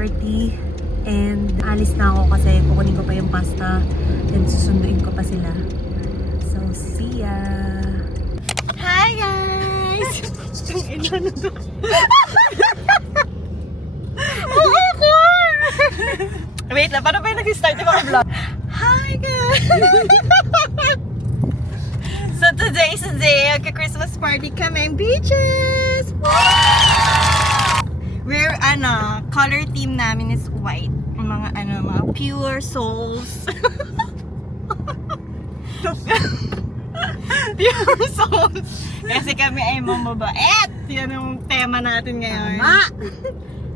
party. And alis na ako kasi kukunin ko pa yung pasta. And susunduin ko pa sila. So, see ya! Hi guys! Wait lang, paano ba yung nag-start yung mga vlog? Hi guys! So today is the day, Christmas party kami, beaches! We're, color team namin is white. Mga, mga pure souls. Pure souls. Kasi kami ay mamabait. Yan yung tema natin ngayon.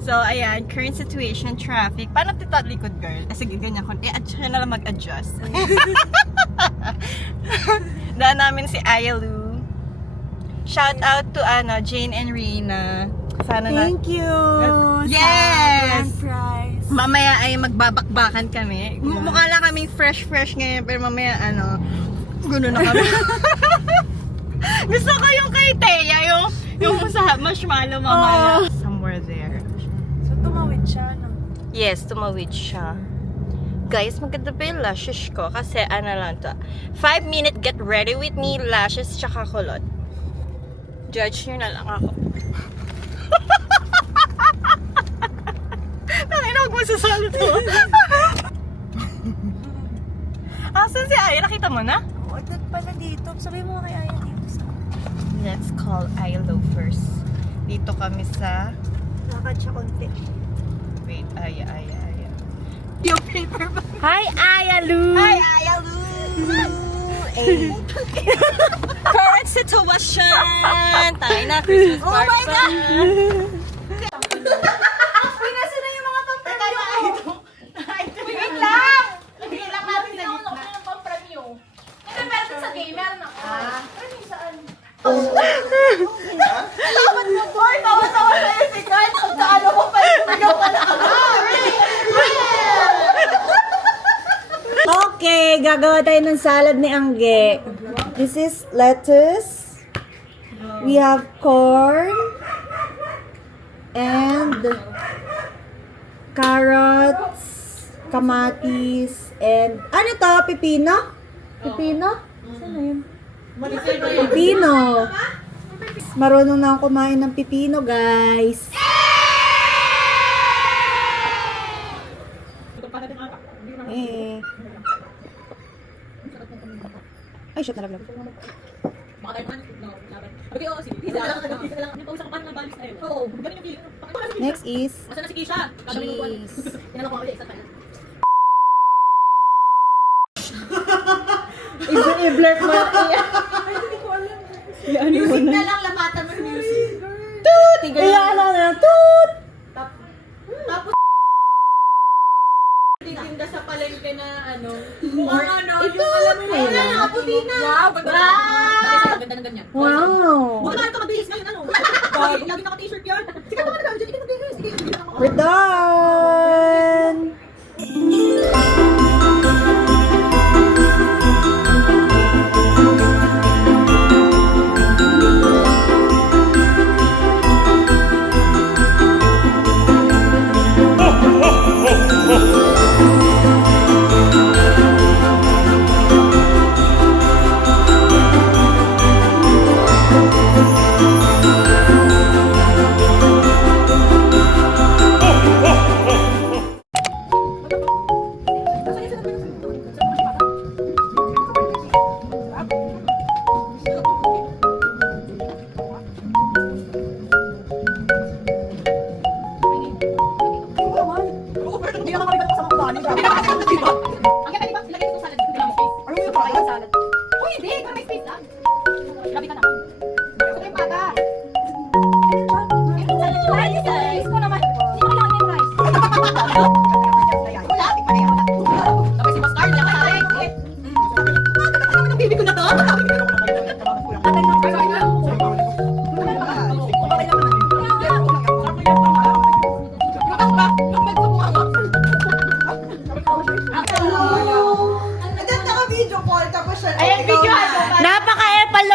So, ayan, current situation, traffic. Paano tita likod, girl? Kasi ganyan ko. Siya na lang mag-adjust. Daan namin si Ayalu. Shout out to, Jane and Rina. Sana Thank you! Yes! Grand prize. Mamaya ay magbabakbakan kami. Mukha lang kaming fresh ngayon, pero mamaya, guno na kami. Gusto ko yung kay Teya, yung sa marshmallow mamaya. Somewhere there. So, tumawid siya, no? Yes, tumawid siya. Guys, maganda pa yung lashes ko kasi lang to. 5-minute get ready with me, lashes tsaka kulot. Judge nyo na lang ako. Nakina, huwag masasalo to. Asan si Aya? Nakita mo na? Oo, pala dito. Sabihin mo kay Aya dito. Let's call Ilo first. Dito kami sa... Lakad siya konti. Wait, Aya. Yung paper ba? Hi, Ayalu! Hi, Ayalu! Current situation! Tayo na, Christmas party. Oh my God! Nasa na yung mga pampremyo? Wait lang! Bigyan lang natin sa gitna. Yung pampremyo. Meron sa game, meron ako. Ano saan? Tawad mo po! Tawa-tawa sa'yo si Carl. Kung kaano mo pa yung sigaw ka na ako. Okay, gagawa tayo ng salad ni Angge. This is lettuce. We have corn. And carrots, kamatis, and ano to? Pipino? Pipino? Saan na yun? Pipino. Marunong na akong kumain ng pipino, guys. Ay, shot na laglag. Next is cheese. I-blur mo. Music na lang, lamatan mo yung music. Toot! Iyan na, toot! Tapos titinda sa palengke na mukhang ito, yung nakaputi na. Wow! Ganda ng ganyan. Wow! Baka ka mabilis ngayon, lagi naka-t-shirt yun. Sige, baka na dyan, we're done!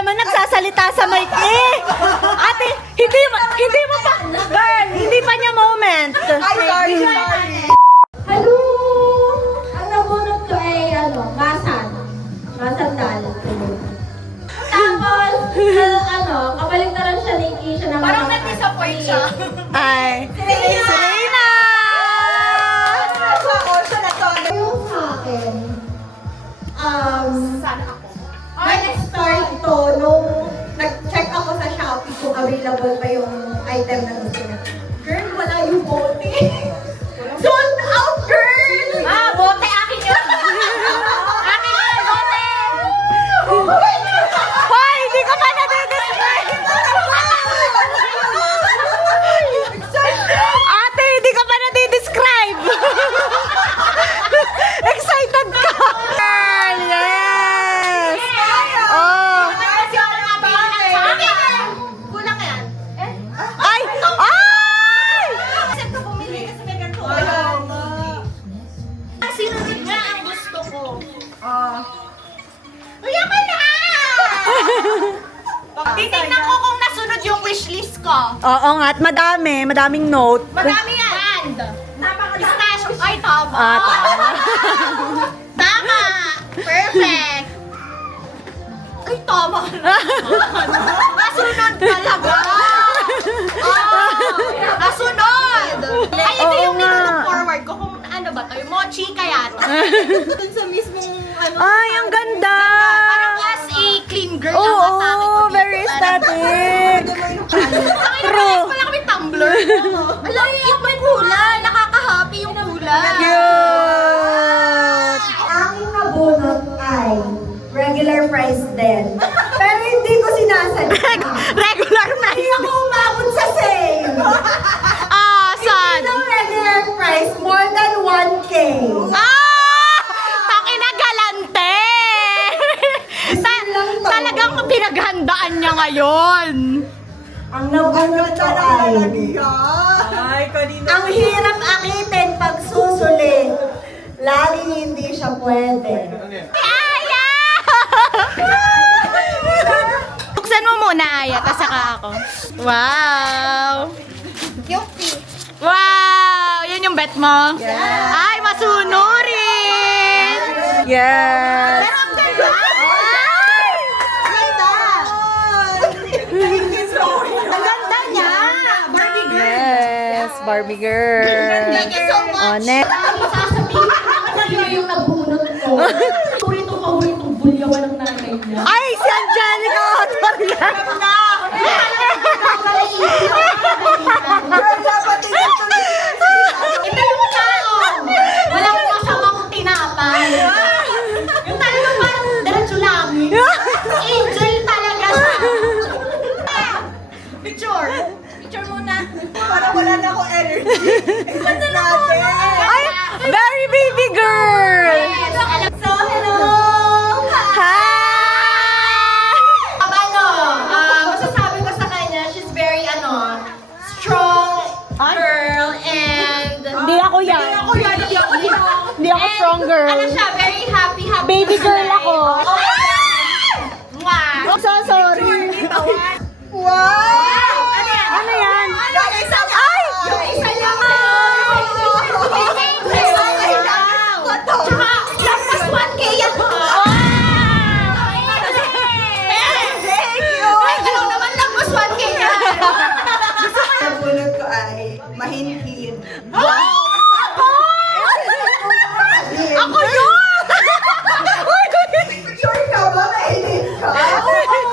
naman nagsasalita sa mic eh. Ate, hindi mo pa, girl, hindi pa niya moment. Ay, sorry. Hello! Ang nabunot ko ay masandal. Tapos, kabaligtaran siya ni Keisha na Parang na-disappoint siya. Ay, Serena! Yung sa akin, nag-start to nung nag-check ako sa Shopee kung available pa yung item na gusto niya. Girl, wala yung bote. Sold out, girl! Bote akin yun. Akin yun, bote. Hoy, hindi ko pa nadidescribe! Ate, hindi ka pa nadidescribe! Excited ka! Girl, yes! Oh! Kulang yan. Ay! Ay! Kasi ito bumili kasi may ganito. Sinunod nga ang gusto ko. Uya ka na! Titignan ko kung nasunod yung wishlist ko. Oo nga, at madaming note. Madami yan. Pistachio. Ay, tama. Tama. Tama. Perfect. Ay, tama. Nasunod talaga. Nasunod. Ay, ito Oo yung nga. nilook forward ko. Kung ano ba to? Yung mochi kaya to. Dun sa mismong ano. Ay, ang ganda! Parang as a clean girl. ang Oo, atake ko dito. very aesthetic. True. Pala kami tumbler. Alam, yung may kulay. Nakaka-happy yung kulay. Cute! Aking nabunot ay regular price din. Pero hindi ko sinasadya. Regular na Hindi ako umabot sa sale. Saan? Yung regular price, more than 1K. Takina galante! Talagang pinaghandaan niya ngayon. Ang nabunot ko ay, ang hirap akitin pag susuli. Laging hindi siya pwede. Aya! Buksan mo muna, Aya, tapos saka ako. Wow! Wow! Yan yung bet mo? Yes. Ay, masunurin! Yes! Pero ang ganda! Ang ganda niya. Barbie girl. Yes, Barbie girl. Thank you so much. Oh, next. Sasabihin ako sa'yo yung nabunot ko. Paboritong bulyawan ng nanay niya. Ay, si Angelica Otorian! Ito yung tao. Walang masamang tinapay. Yung talagang parang diretso lang. Angel talaga siya. Picture. Picture muna. Parang wala na akong energy. Ganda natin. Ay, very baby girl! So, hello! Hi! Abano, masasabi ko sa kanya, she's very, strong girl and... Hindi ako yan. Hindi ako strong girl. Ano siya, very happy Baby sa girl life. ako. Mwah! So sorry. Wow! Ano yan? Yung isa Ay! Yung isa lang. Wow! Tsaka, lampas 1K yan. Thank you! Alam naman, lampas 1K yan. Nabunot ko ay mahinhin. Ako yun! Sure ka ba? Mahinhin ka? Mahinhin?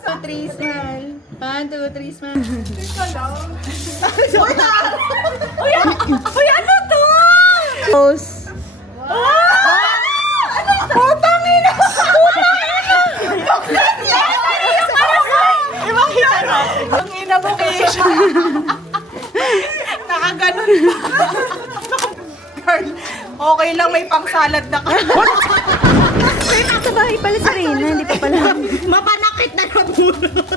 So, 3 smile. 1, 2, 3 smile. Uy, ano to? Close. Ano? Putang ina! Ibang hita. Ang ina mo, Keisha. Nakaganon pa. Girl, okay lang may pangsalad na ka. Sa bahay pala si Reyna, hindi pa pala. Mapanakit na nabunot.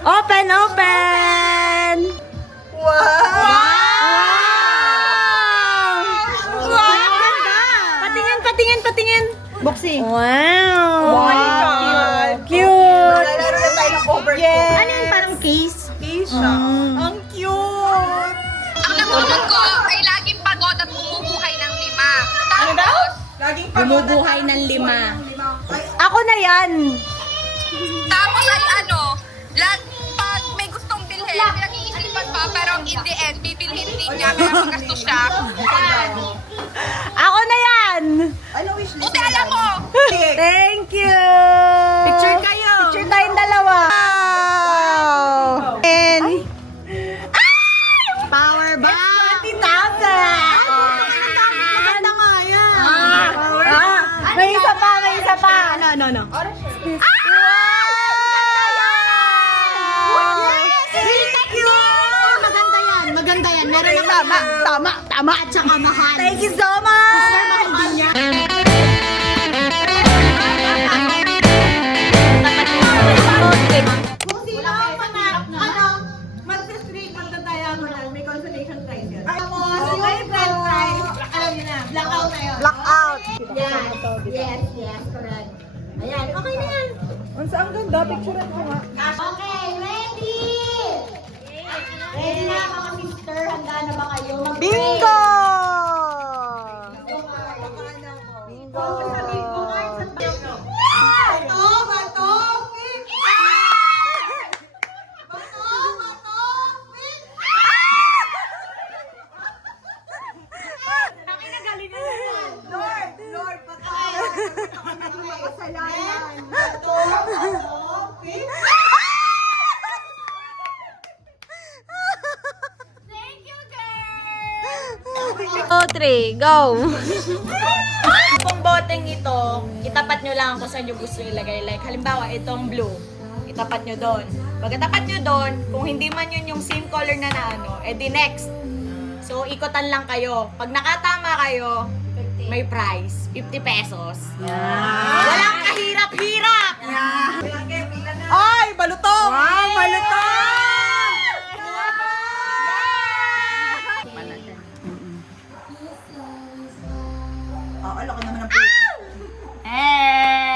Open, open! Wow! Boxing. Wow! Oh my God. Cute! Lalaro na tayo ng cover Yes. Ano yung parang case? case siya. Ang cute! Ang natulog ko ay laging pagod at bumubuhay ng 5. Tapos, Laging Bumubuhay ng 5. Ay, Ako na yan! tapos ay pag may gustong bilhin, pinag-iisipan pa, pero in the end, bibilhin din niya, kaya magastos siya. Ako na yan! ano wish list? Buti alam mo! Thank you! Picture kayo. Picture tayong dalawa! Wow! And... Power bank! 20,000! Maganda nga yan. May isa pa, may isa pa! Ano? Maganda yan. Meron na tama at saka mahal. Thank you so much! Mahal din niya. Kung sino ang mag-street, magda-diagonal, may consolation prize yun. Tapos, yung friend prize, alam niyo na, blackout na yun. Blackout! Yes, correct. Ayan, okay na yan. Ang ganda, picture ko nga. Okay, ready! Ready na mga sister, handa na ba kayo? Mag-pray. Bingo! Bingo! Bato! Fix! Bato! Fix! Lord, bato! Makasalanan. Bato! Fix! Oh, 3, go! Kung boteng ito, itapat nyo lang kung saan nyo gusto ilagay. Like, halimbawa, itong blue. Itapat nyo doon. Pagkatapat nyo doon, kung hindi man yun yung same color na edi next. So, ikotan lang kayo. Pag nakatama kayo, may prize. 50 pesos. Walang kahirap-hirap! Ay, balutong! Wow, balutong! Alam ko naman ang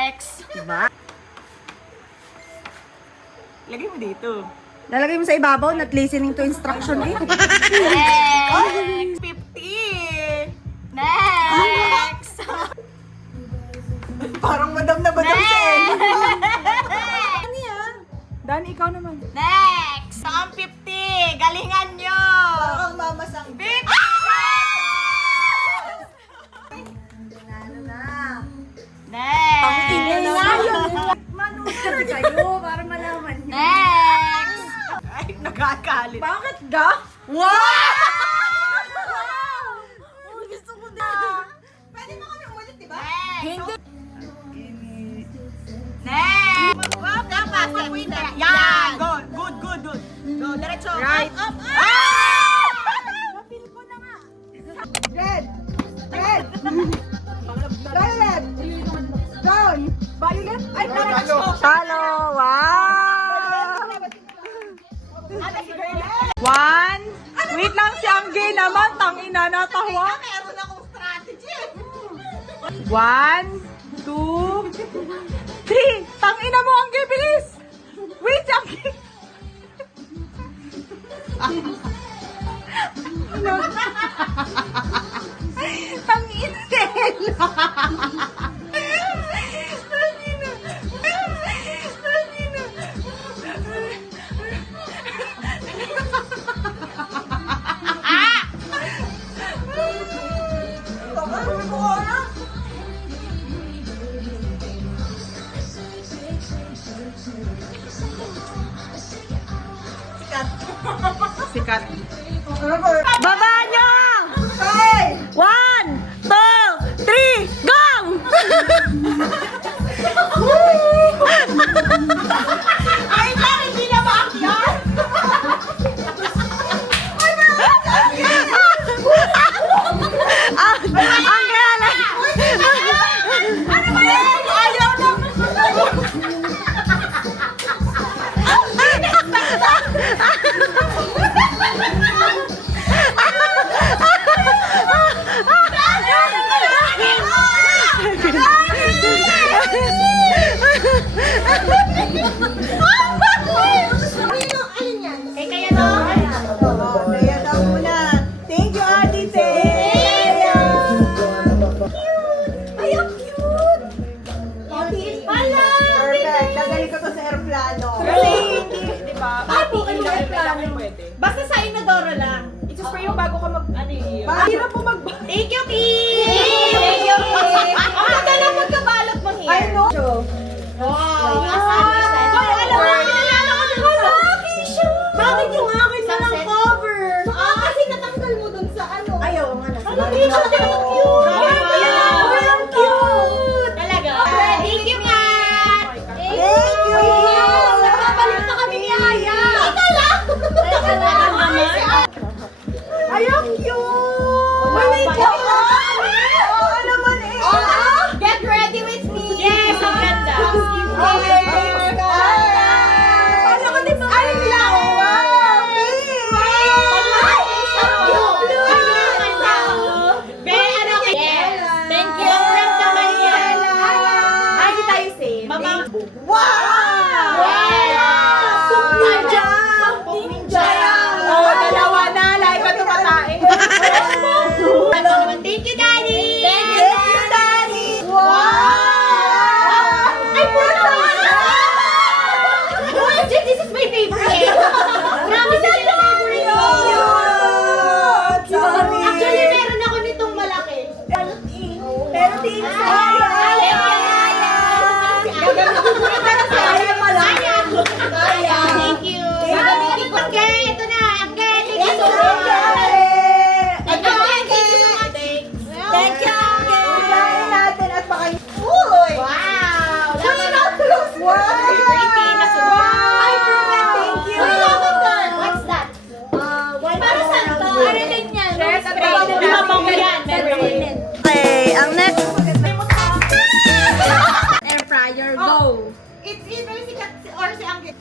X! Diba? Lagay mo dito. Lalagay mo sa ibabaw, not listening to instruction eh. Next! 50! Next! Parang madam na madam siya eh. Dani, ikaw naman. Next! Ang 50! Galingan nyo! Parang mamasang 50! Next! Manusar kayo para malaman niyo. Next! Ay, nagkakalit. Bakit ga? Wow! Gusto ko na. Pwede mo kami ulit, diba? Hindi. Next! Wow, dapat. Yan! Good. Go, diretso. Right. Up. Feel ko na nga. Red! Violet! Brown! Violet! Ay, parang Talo! Wow! One. Wait lang si Angge naman. Tangina na tawa. meron akong strategy. 1, 2, 3. Tangina mo, Angge, bilis. Wait, Angge. Tangina. Sikat. Baba nyo! 1, 2, 3, go! Ay, bakit hindi na maakyat? Ang galang! Ano ba yan? Ayaw na! plano. Kasi hindi, di ba? Bakit po kayo may plano? Basta sa inodoro lang. I-spray mo bago ka Mahirap po mag... Thank you, Pete! Thank you, Pete! Ang ganda lang magkabalot mo here. I know. Wow! Hoy, alam mo, kinalala ko sa Keisha! Bakit yung akin na lang cover? Kasi natanggal mo dun sa ano. Ayaw nga na. Ano, Keisha? Ang cute! Ang cute! Talaga? Thank you, Kat! Thank you! Nagpapalit na kami ni Aya! Teka lang! Teka lang! Ay, ang cute! Wait, Oo naman eh. Get ready with me! Yes, ang ganda! Okay. Paano ko din ay lawa? Thank you! Congrats naman yan! Ay, di tayo same. Wow! Ninja! Ninja! Oh, dalawa na. Like ka tumatae. Thank you, Daddy! Thank you, Daddy! Wow! Ay, puro! This is my favorite. Promise, this is my favorite. Sorry. Actually, meron ako nitong malaki. Pero tingin sa Aya. Aya pala. Aya. Thank you. Okay, ito na. Okay, thank you so much. Ito, thank you so much. Thank you. Kailangan natin at baka... Uy! Wow. Wow! Pretty na sunod. Ay, perfect. Thank you. What's that? Para saan to? Ano din yan? Limabang ba yan? Okay, ang next. Air fryer, go! It's either si Kat or si Angge.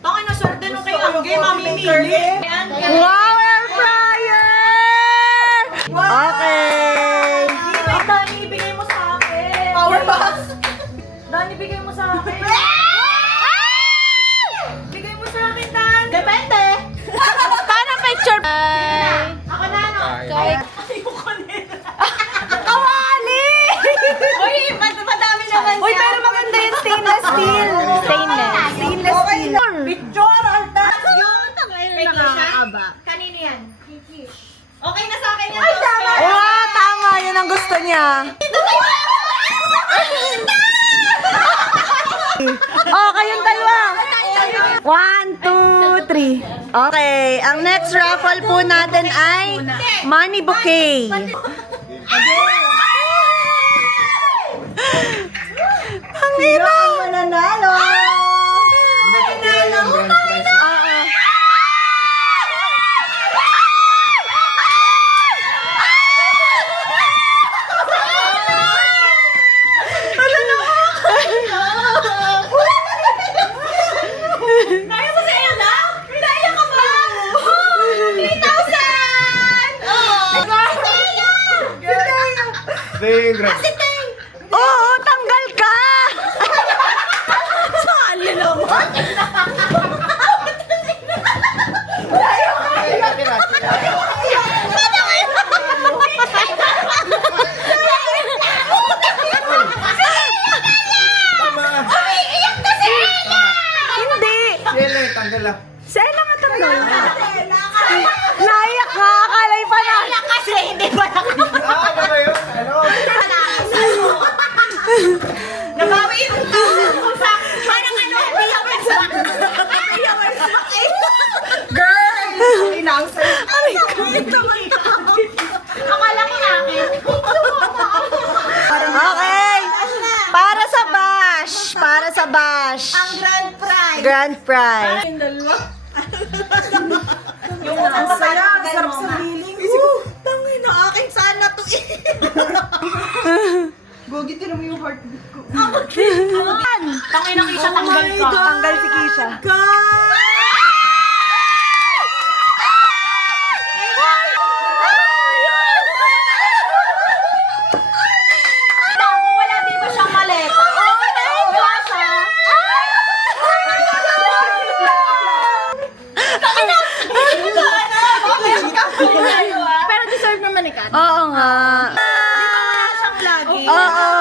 Baka na swerte nung kay Angge, mamimili. Wow, air fryer! Okay. Dani, ibigay mo sa akin. Power box. Dani, ibigay mo sa akin. Bigay mo sa akin, Dan. Depende. Paano picture? Ako na, ano? Ayoko nila. Kawali! Uy, madami naman Uy, pero maganda yung stainless steel. Stainless steel. Picture, alta. Yun, nakakaaba. Kanino yan? Okay na sa akin yan. Ay, tama. Wow, tama. Yun ang gusto niya. Oh, kayong dalawa. 1, 2, 3. Okay, ang next raffle po natin ay money bouquet. Ang Sino ang mananalo? Kaya sa sa'yo na? Pinaya ka ba? 3,000! Oo, tanggal ka! Sali naman! Hindi! Tanggal lang. Si Ella nga tanggal. Naiyak ka! Akalay pa na! Kasi hindi pa na. Ano ba yun? Ano? Nabawi yung sa parang ano, biyawan sa Girl! Akala ko akin. Okay! Para sa bash! Para sa bash! Ang grand prize. Grand prize. Yung ang sarap sa feeling. Tangin na akin sana to eh. Gogi, tinan mo yung heartbeat ko. Tangay na Keisha, tanggal ka. Tanggal si Keisha. Wala din ba siyang maleta? Wala siya. Pero deserve naman ni Kat. Oo nga. Di ba wala siyang lagi? Oo.